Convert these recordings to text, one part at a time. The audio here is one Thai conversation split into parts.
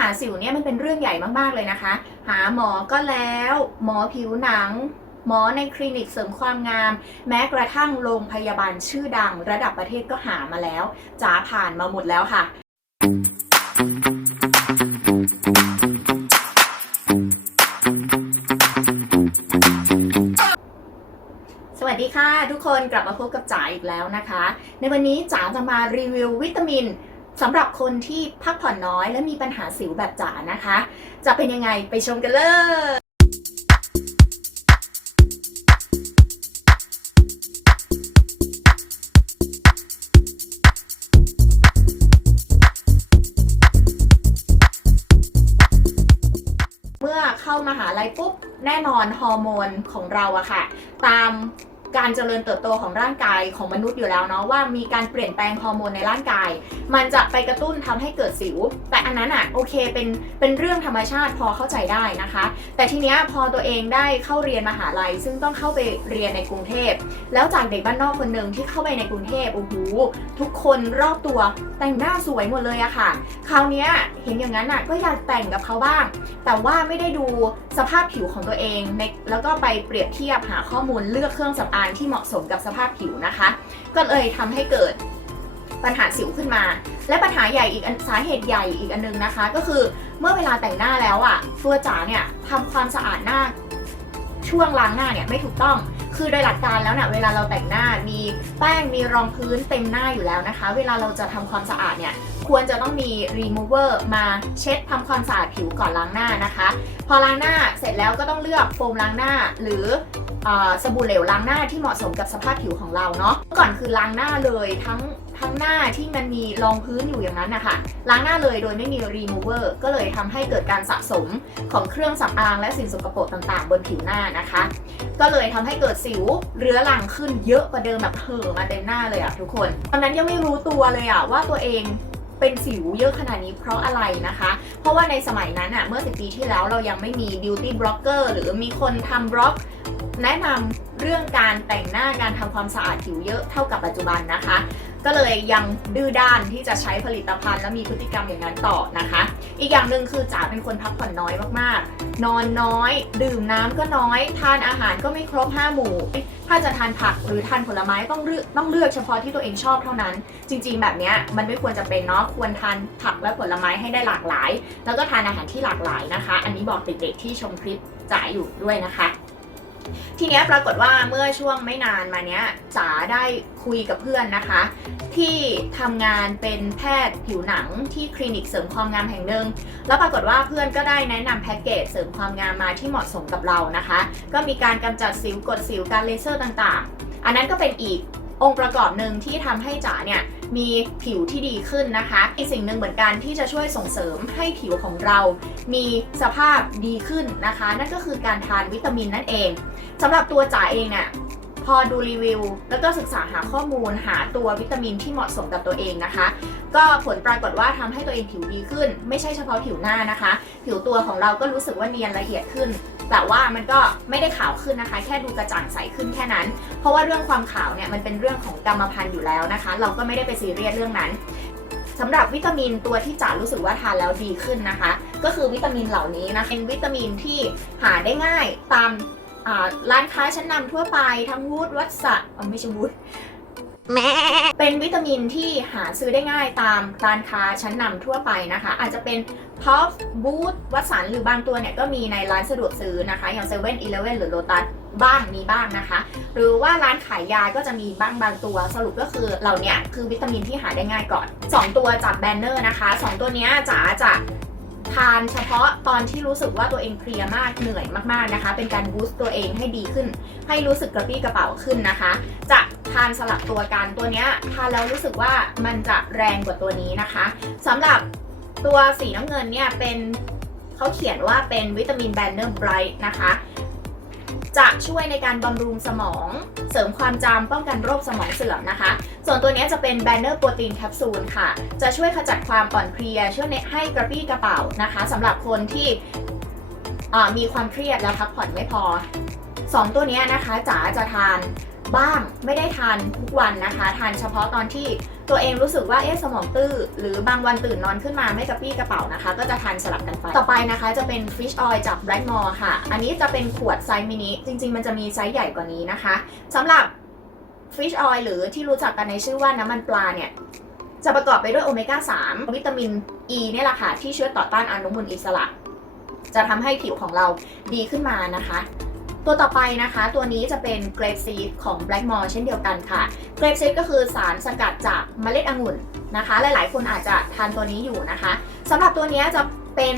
หาสิวเนี่ยมันเป็นเรื่องใหญ่มากๆเลยนะคะ หาหมอก็แล้ว หมอผิวหนัง หมอในคลินิกเสริมความงาม แม้กระทั่งโรงพยาบาลชื่อดัง ระดับประเทศก็หามาแล้วจ๋าผ่านมาหมดแล้วค่ะสวัสดีค่ะ ทุกคนกลับมาพบกับจ๋าอีกแล้วนะคะ ในวันนี้จ๋าจะมารีวิววิตามิน สำหรับคนที่พักผ่อนน้อยและมีปัญหาสิวแบบจ๋านะคะ จะเป็นยังไงไปชมกันเลยเมื่อเข้ามาหาลัยปุ๊บแน่นอนฮอร์โมนของเราอะค่ะ ตาม การเจริญเติบโตของร่างกายของมนุษย์อยู่แล้วเนาะว่ามีการเปลี่ยนแปลงฮอร์โมนในร่างกาย มันจะไปกระตุ้นทำให้เกิดสิว แต่อันนั้นอะโอเคเป็นเป็นเรื่องธรรมชาติพอเข้าใจได้นะคะ แต่ทีเนี้ยพอตัวเองได้เข้าเรียนมหาลัย ซึ่งต้องเข้าไปเรียนในกรุงเทพ แล้วจากเด็กบ้านนอกคนหนึ่งที่เข้าไปในกรุงเทพโอ้โหทุกคนรอบตัวแต่งหน้าสวยหมดเลยอะค่ะ คราวเนี้ยเห็นอย่างนั้นอะก็อยากแต่งกับเขาบ้าง แต่ว่าไม่ได้ดูสภาพผิวของตัวเองในแล้วก็ไปเปรียบเทียบหาข้อมูลเลือกเครื่องสำอางที่เหมาะสมกับสภาพผิวนะคะ ก็เลยทำให้เกิดปัญหาสิวขึ้นมา และปัญหาใหญ่อีกสาเหตุใหญ่อีกอันนึงนะคะ ก็คือเมื่อเวลาแต่งหน้าแล้วอะ่ะตัวจ๋าเนี่ยทำความสะอาดหน้าช่วงล้างหน้าเนี่ยไม่ถูกต้อง คือโดยหลักการแล้วเนี่ยเวลาเราแต่งหน้ามีแป้งมีรองพื้นเต็มหน้าอยู่แล้วนะคะ เวลาเราจะทำความสะอาดเนี่ยควรจะต้องมี remover มาเช็ดทำความสะอาดผิวก่อนล้างหน้านะคะ พอล้างหน้าเสร็จแล้วก็ต้องเลือกโฟมล้างหน้า หรือ สบู่เหลวล้างหน้าที่เหมาะสมกับสภาพผิวของเราเนาะก่อนคือล้างหน้าเลยทั้งทั้งหน้าที่มันมีรองพื้นอยู่อย่างนั้นนะคะล้างหน้าเลยโดยไม่มี remover ก็เลยทำให้เกิดการสะสมของเครื่องสำอางและสิ่งสกปรกต่างๆ บนผิวหน้านะคะ ก็เลยทำให้เกิดสิวเรื้อรังขึ้นเยอะกว่าเดิมแบบเห่อมาเต็มหน้าเลยอะทุกคน ตอนนั้นยังไม่รู้ตัวเลยอะว่าตัวเองเป็นสิวเยอะขนาดนี้เพราะอะไรนะคะ เพราะว่าในสมัยนั้นอะเมื่อ10ปีที่แล้วเรายังไม่มี beauty blogger หรือมีคนทำบล็อก แนะนำเรื่องการแต่งหน้าการทำความสะอาดผิวเยอะเท่ากับปัจจุบันนะคะ ก็เลยยังดื้อด้านที่จะใช้ผลิตภัณฑ์และมีพฤติกรรมอย่างนั้นต่อนะคะ อีกอย่างหนึ่งคือจ๋าเป็นคนพักผ่อนน้อยมากๆ นอนน้อย ดื่มน้ำก็น้อย ทานอาหารก็ไม่ครบ5หมู่ถ้าจะทานผักหรือทานผลไม้ต้องเลือกต้องเลือกเฉพาะที่ตัวเองชอบเท่านั้น จริง ๆ แบบนี้มันไม่ควรจะเป็นเนาะควรทานผักและผลไม้ให้ได้หลากหลาย แล้วก็ทานอาหารที่หลากหลายนะคะ อันนี้บอกเด็กๆที่ชมคลิปจ๋าอยู่ด้วยนะคะ ทีเนี้ยปรากฏว่าเมื่อช่วงไม่นานมาเนี้ยจ๋าได้คุยกับเพื่อนนะคะ ที่ทำงานเป็นแพทย์ผิวหนังที่คลินิกเสริมความงามแห่งหนึ่งแล้วปรากฏว่าเพื่อนก็ได้แนะนำแพ็กเกจเสริมความงามมาที่เหมาะสมกับเรานะคะ ก็มีการกำจัดสิวกดสิวการเลเซอร์ต่างๆ อันนั้นก็เป็นอีก องค์ประกอบหนึ่งที่ทำให้จ๋าเนี่ยมีผิวที่ดีขึ้นนะคะอีกสิ่งหนึ่งเหมือนกันที่จะช่วยส่งเสริมให้ผิวของเรา มีสภาพดีขึ้นนะคะ นั่นก็คือการทานวิตามินนั่นเองสำหรับตัวจ๋าเองเนี่ยพอดูรีวิว แล้วก็ศึกษาหาข้อมูลหาตัววิตามินที่เหมาะสมกับตัวเองนะคะ ก็ผลปรากฏว่าทำให้ตัวเองผิวดีขึ้น ไม่ใช่เฉพาะผิวหน้านะคะ ผิวตัวของเราก็รู้สึกว่าเนียนละเอียดขึ้น แต่ว่ามันก็ไม่ได้ขาวขึ้นนะคะ แค่ดูกระจ่างใสขึ้นแค่นั้น เพราะว่าเรื่องความขาวเนี่ยมันเป็นเรื่องของกรรมพันธุ์อยู่แล้วนะคะ เราก็ไม่ได้ไปซีเรียสเรื่องนั้นสำหรับวิตามินตัวที่จ๋ารู้สึกว่าทานแล้วดีขึ้นนะคะ ก็คือวิตามินเหล่านี้นะเป็นวิตามินที่หาได้ง่ายตามร้านค้าชั้นนำทั่วไปทั้งวูดวัตสันไม่ใช่วูด เป็นวิตามินที่หาซื้อได้ง่ายตามร้านค้าชั้นนำทั่วไปนะคะ อาจจะเป็นพ็อปบูธวัสันหรือบางตัวเนี่ยก็มีในร้านสะดวกซื้อนะคะ อย่างเซเว่นอีเลฟเว่นหรือโลตัสบ้างมีบ้างนะคะ หรือว่าร้านขายยาก็จะมีบ้างบางตัวสรุปก็คือเหล่านี้คือวิตามินที่หาได้ง่ายก่อน 2 ตัวจากแบนเนอร์นะคะ 2 ตัวเนี้ยจ๋าจะ ทานเฉพาะตอนที่รู้สึกว่าตัวเองเพลียมากเหนื่อยมากๆนะคะ เป็นการบูสต์ตัวเองให้ดีขึ้น ให้รู้สึกกระปรี้กระเป๋าขึ้นนะคะ จะทานสลับตัวกันตัวเนี้ยทานแล้วรู้สึกว่ามันจะแรงกว่าตัวนี้นะคะสำหรับตัวสีน้ำเงินเนี่ยเป็นเขาเขียนว่าเป็นวิตามินแบนเนอร์ไบรท์นะคะ จะช่วยในการบำรุงสมอง เสริมความจำป้องกันโรคสมองเสื่อมนะคะ ส่วนตัวนี้จะเป็นแบนเนอร์โปรตีนแคปซูลค่ะ จะช่วยขจัดความอ่อนเพลีย ช่วยให้กระปรี้กระเป๋านะคะสำหรับคนที่มีความเครียดแล้วพักผ่อนไม่พอ 2 ตัวนี้นะคะจ๋าจะทานบ้างไม่ได้ทานทุกวันนะคะ ทานเฉพาะตอนที่ ตัวเองรู้สึกว่าเอ๊ะสมองตื้อ หรือบางวันตื่นนอนขึ้นมาไม่กระปี้กระเป๋านะคะ ก็จะทานสลับกันไป ต่อไปนะคะจะเป็น fish oil จาก Blackmore ค่ะ อันนี้จะเป็นขวดไซส์มินิ จริง ๆ มันจะมีไซส์ใหญ่กว่านี้นะคะสำหรับ fish oil หรือที่รู้จักกันในชื่อว่าน้ำมันปลาเนี่ยจะประกอบไปด้วยโอเมก้า 3 วิตามิน E เนี่ยแหละค่ะ ที่ช่วยต่อต้านอนุมูลอิสระ จะทำให้ผิวของเราดีขึ้นมานะคะ ตัวต่อไปนะคะ ตัวนี้จะเป็น grape seed ของ Blackmore เช่นเดียวกันค่ะ grape seed ก็คือสารสกัดจากเมล็ดองุ่นนะคะ หลายๆ คนอาจจะทานตัวนี้อยู่นะคะสำหรับตัวนี้จะเป็น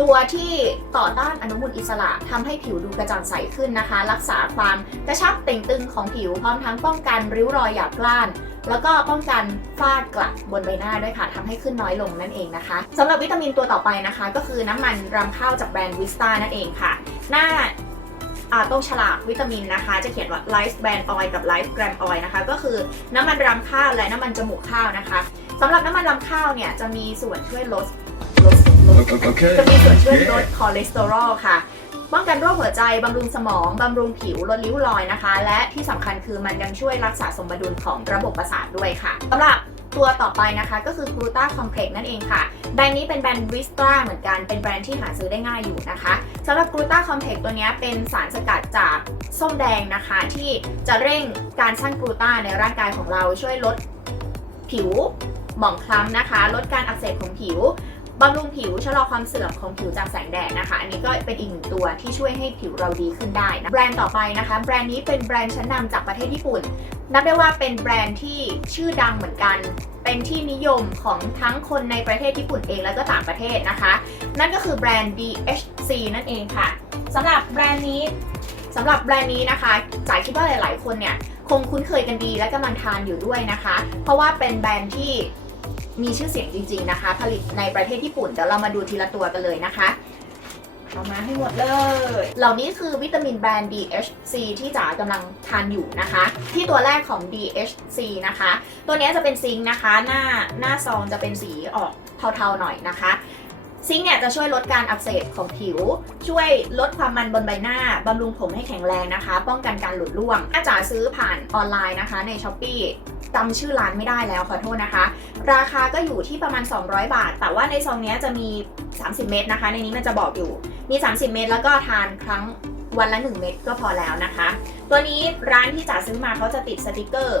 ตัวที่ต่อต้านอนุมูลอิสระทำให้ผิวดูกระจ่างใสขึ้นนะคะ รักษาความกระชับเต่งตึงของผิวพร้อมทั้งป้องกันริ้วรอยหยาบกร้าน แล้วก็ป้องกันฝ้ากระบนใบหน้าด้วยค่ะทำให้ขึ้นน้อยลงนั่นเองนะคะสำหรับวิตามินตัวต่อไปนะคะ ก็คือน้ำมันรำข้าวจากแบรนด์วิสตานั่นเองค่ะ หน้า ตรงฉลากวิตามินนะคะ จะเขียนว่า Life Brand Oil กับ Life Gram Oil นะคะ ก็คือน้ำมันรำข้าวและน้ำมันจมูกข้าวนะคะสำหรับน้ำมันรำข้าวเนี่ยจะมีส่วนช่วยลดลดลด Okay. จะมีส่วนช่วยลดคอเลสเตอรอลค่ะป้องกันโรคหัวใจ บำรุงสมอง บำรุงผิว ลดริ้วรอยนะคะ และที่สำคัญคือมันยังช่วยรักษาสมดุลของระบบประสาทด้วยค่ะสำหรับ ตัวต่อไปนะคะก็คือก l ูต a คอมเพล็กซ์นั่นเองค่ะ แบรนด์นี้เป็นแบรนด์วิสตราเหมือนกันเป็นแบรนด์ที่หาซื้อได้ง่ายอยู่นะคะสำหรับก l ูต a คอมเพล็กซ์ตัวนี้เป็นสารสกัดจากส้มแดงนะคะ ที่จะเร่งการสร้างกลูตาในร่างกายของเราช่วยลดผิวหมองคล้ำนะคะ ลดการอักเสบของผิว บำรุงผิวชะลอความเสื่อมของผิวจากแสงแดดนะคะ อันนี้ก็เป็นอีกหนึ่งตัวที่ช่วยให้ผิวเราดีขึ้นได้นะแบรนด์ต่อไปนะคะ แบรนด์นี้เป็นแบรนด์ชั้นนำจากประเทศญี่ปุ่น นับได้ว่าเป็นแบรนด์ที่ชื่อดังเหมือนกัน เป็นที่นิยมของทั้งคนในประเทศญี่ปุ่นเองแล้วก็ต่างประเทศนะคะ นั่นก็คือแบรนด์ DHC นั่นเองค่ะสำหรับแบรนด์นี้สำหรับแบรนด์นี้นะคะจ่ายคิดว่าหลาย ๆ คนเนี่ยคงคุ้นเคยกันดีและกำลังทานอยู่ด้วยนะคะ เพราะว่าเป็นแบรนด์ที่ มีชื่อเสียงจริง ๆนะคะ ผลิตในประเทศญี่ปุ่นเดี๋ยวเรามาดูทีละตัวกันเลยนะคะเอามาให้หมดเลย เหล่านี้คือวิตามินแบรนด์ DHC ที่จ๋ากำลังทานอยู่นะคะ ที่ตัวแรกของ DHC นะคะ ตัวนี้จะเป็นซิงค์นะคะ หน้าหน้าซองจะเป็นสีออกเทาๆหน่อยนะคะซิงค์เนี่ยจะช่วยลดการอักเสบของผิว ช่วยลดความมันบนใบหน้า บำรุงผมให้แข็งแรงนะคะ ป้องกันการหลุดร่วงถ้าจ๋าซื้อผ่านออนไลน์นะคะใน s h อ p e e จำชื่อร้านไม่ได้แล้วขอโทษนะคะ ราคาก็อยู่ที่ประมาณ 200 บาท แต่ว่าในซองนี้จะมี 30 เม็ดนะคะ ในนี้มันจะบอกอยู่มี 30 เม็ดแล้วก็ทานครั้งวันละ 1 เม็ดก็พอแล้วนะคะ ตัวนี้ร้านที่จ๋าซื้อมาเขาจะติดสติกเกอร์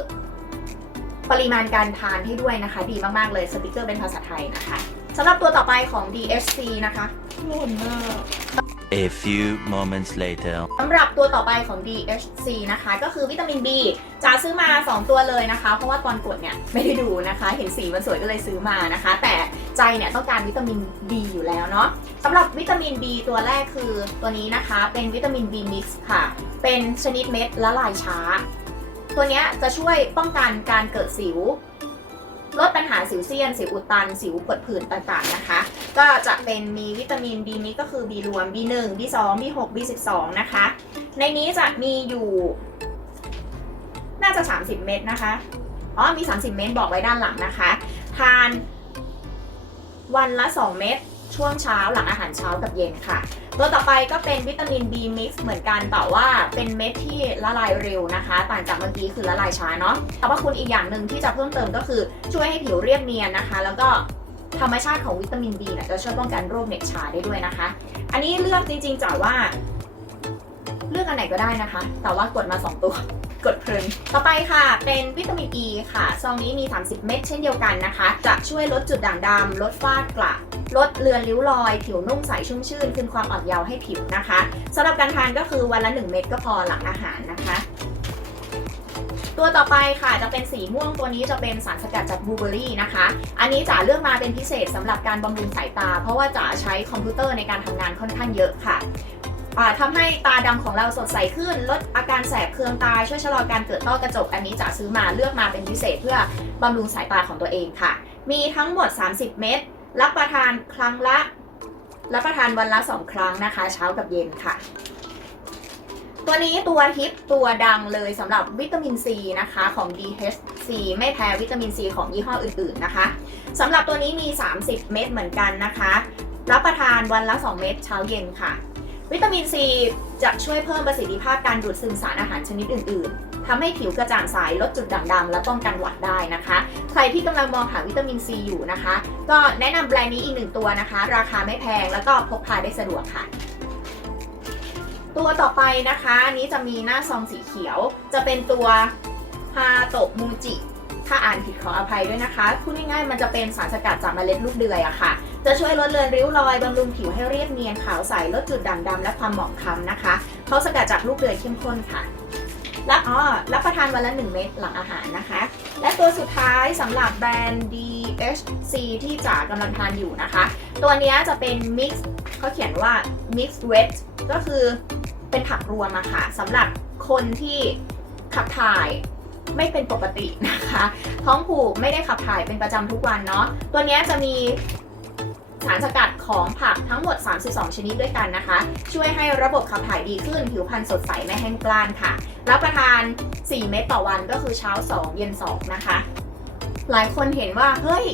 ปริมาณการทานให้ด้วยนะคะ ดีมากๆเลยสติกเกอร์เป็นภาษาไทยนะคะสำหรับตัวต่อไปของ DHC นะคะหล่นมาก A few moments later. สำหรับตัวต่อไปของ DHC นะคะ ก็คือวิตามิน B จ๋าซื้อมา 2 ตัวเลยนะคะ เพราะว่าตอนกดเนี่ยไม่ได้ดูนะคะ เห็นสีมันสวยก็เลยซื้อมานะคะ แต่ใจเนี่ยต้องการวิตามิน B อยู่แล้วเนาะสำหรับวิตามิน B ตัวแรกคือตัวนี้นะคะ เป็นวิตามิน B mix ค่ะ เป็นชนิดเม็ดละลายช้า ตัวเนี้ยจะช่วยป้องกันการเกิดสิว ลดปัญหาสิวเซียน สิวอุดตัน สิวผดผื่นต่างๆนะคะ ก็จะเป็นมีวิตามิน B นี้ก็คือ B รวม B1 B2 B6 B12 นะคะ ในนี้จะมีอยู่ น่าจะ 30 เม็ดนะคะ อ๋อ มี 30 เม็ดบอกไว้ด้านหลังนะคะ ทานวันละ 2 เม็ด ช่วงเช้าหลังอาหารเช้ากับเย็นค่ะ ตัวต่อไปก็เป็นวิตามิน B mix เหมือนกันแต่ว่าเป็นเม็ดที่ละลายเร็วนะคะ ต่างจากเมื่อกี้คือละลายช้าเนาะแต่ว่าคุณอีกอย่างหนึ่งที่จะเพิ่มเติมก็คือช่วยให้ผิวเรียบเนียนนะคะ แล้วก็ธรรมชาติของวิตามิน B เนี่ยจะช่วยป้องกันโรคเหน็บชาได้ด้วยนะคะ อันนี้เลือกจริงๆจากว่า เลือกอันไหนก็ได้นะคะ แต่ว่ากดมา 2 ตัว กดเพลินต่อไปค่ะ เป็นวิตามิน E ค่ะ ซองนี้มี 30 เม็ดเช่นเดียวกันนะคะ จะช่วยลดจุดด่างดำลดฝ้ากระ ลดเลือนริ้วรอย ผิวนุ่มใสชุ่มชื่น คืนความอ่อนเยาว์ให้ผิวนะคะสำหรับการทานก็คือวันละ 1 เม็ดก็พอหลังอาหารนะคะตัวต่อไปค่ะจะเป็นสีม่วงตัวนี้จะเป็นสารสกัดจากบลูเบอรี่นะคะ อันนี้จ๋าเลือกมาเป็นพิเศษสำหรับการบำรุงสายตา เพราะว่าจ๋าใช้คอมพิวเตอร์ในการทำงานค่อนข้างเยอะค่ะอ่าทำให้ตาดำของเราสดใสขึ้น ลดอาการแสบเคืองตาช่วยชะลอการเกิดต้อกระจก อันนี้จ๋าซื้อมาเลือกมาเป็นพิเศษเพื่อบำรุงสายตาของตัวเองค่ะ มีทั้งหมด 30 เม็ด รับประทานครั้งละ รับประทานวันละ2ครั้งนะคะ เช้ากับเย็นค่ะ ตัวนี้ตัวฮิตตัวดังเลยสำหรับวิตามินซีนะคะของ DHC ไม่แพ้วิตามินซีของยี่ห้ออื่นๆนะคะสำหรับตัวนี้มี 30 เม็ดเหมือนกันนะคะ รับประทานวันละ 2 เม็ดเช้าเย็นค่ะ วิตามินซีจะช่วยเพิ่มประสิทธิภาพการดูดซึมสารอาหารชนิดอื่นๆ ทำให้ผิวกระจ่างใสลดจุดด่างดำและป้องกันหวัดได้นะคะ ใครที่กำลังมองหาวิตามินซีอยู่นะคะ ก็แนะนำแบรนด์นี้อีกหนึ่งตัวนะคะ ราคาไม่แพงแล้วก็พกพาได้สะดวกค่ะตัวต่อไปนะคะนนี้จะมีหน้าซองสีเขียว จะเป็นตัวฮาโตะมูจิ ถ้าอ่านผิดขออภัยด้วยนะคะพูดง่ายๆมันจะเป็นสารสกัดจากเมล็ดลูกเดือยอะค่ะ จะช่วยลดเลือนริ้วรอยบำรุงผิวให้เรียบเนียนขาวใสลดจุดด่างดำและความหมองคล้ำนะคะ เขาสกัดจากลูกเดือยเข้มข้นค่ะ และอ๋อรับประทานวันละ 1 เม็ดหลังอาหารนะคะ และตัวสุดท้ายสำหรับแบรนด์ DHC ที่จ๋ากำลังทานอยู่นะคะ ตัวนี้จะเป็น mix เขาเขียนว่า mix wet ก็คือเป็นผักรวมอะค่ะสำหรับคนที่ขับถ่ายไม่เป็นปกตินะคะ ท้องผูกไม่ได้ขับถ่ายเป็นประจำทุกวันเนาะตัวนี้จะมีสารสกัดของผักทั้งหมด 32 ชนิดด้วยกันนะคะ ช่วยให้ระบบขับถ่ายดีขึ้น ผิวพรรณสดใสไม่แห้งกร้านค่ะ รับประทาน 4 เม็ดต่อวันก็คือเช้า 2 เย็น 2 นะคะ หลายคนเห็นว่า เฮ้ย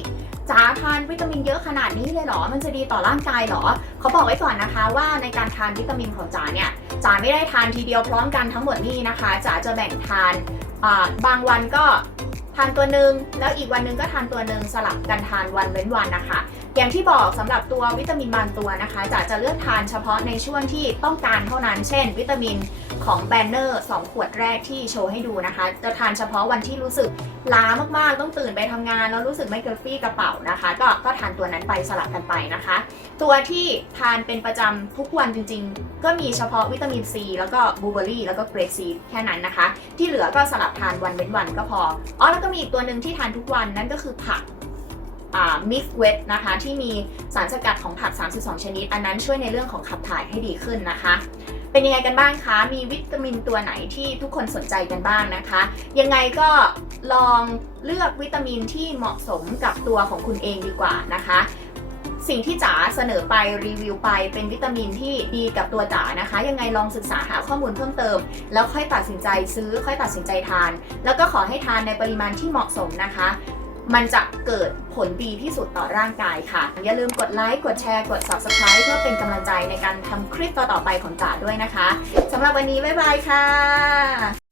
จ๋าทานวิตามินเยอะขนาดนี้เลยเหรอ มันจะดีต่อร่างกายเหรอ เขาบอกไว้ก่อนนะคะว่าในการทานวิตามินของจ๋าเนี่ย จ๋าไม่ได้ทานทีเดียวพร้อมกันทั้งหมดนี่นะคะ จ๋าจะแบ่งทานาบางวันก็ทานตัวหนึ่งแล้วอีกวันหนึงก็ทานตัวหนึ่งสลับกันทานวันเว้นวันนะคะ อย่างที่บอกสำหรับตัววิตามินบางตัวนะคะจ๋าจะเลือกทานเฉพาะในช่วงที่ต้องการเท่านั้น เช่น วิตามินของแบนเนอร์2ขวดแรกที่โชว์ให้ดูนะคะ จะทานเฉพาะวันที่รู้สึกล้ามากๆ ต้องตื่นไปทำงานแล้วรู้สึกไม่กระปี้กระเป๋านะคะ ก็ก็ทานตัวนั้นไปสลับกันไปนะคะ ตัวที่ทานเป็นประจำทุกวันจริง ๆ ก็มีเฉพาะวิตามินซีแล้วก็บลูเบอร์รี่แล้วก็เกรปซีแค่นั้นนะคะ ที่เหลือก็สลับทานวันเว้นวันก็พออ๋อแล้วก็มีอีกตัวหนึ่งที่ทานทุกวันนั่นก็คือผัก มิกเวทนะคะ ที่มีสารสกัดของผัก 32 ชนิด อันนั้นช่วยในเรื่องของขับถ่ายให้ดีขึ้นนะคะ เป็นยังไงกันบ้างคะ มีวิตามินตัวไหนที่ทุกคนสนใจกันบ้างนะคะ ยังไงก็ลองเลือกวิตามินที่เหมาะสมกับตัวของคุณเองดีกว่านะคะสิ่งที่จ๋าเสนอไปรีวิวไปเป็นวิตามินที่ดีกับตัวจ๋านะคะ ยังไงลองศึกษาหาข้อมูลเพิ่มเติม แล้วค่อยตัดสินใจซื้อค่อยตัดสินใจทาน แล้วก็ขอให้ทานในปริมาณที่เหมาะสมนะคะ มันจะเกิดผลดีที่สุดต่อร่างกายค่ะ อย่าลืมกดไลค์ กดแชร์ กด subscribe เพื่อเป็นกำลังใจในการทำคลิปต่อๆไปของจ๋าด้วยนะคะสำหรับวันนี้ บ๊ายบายค่ะ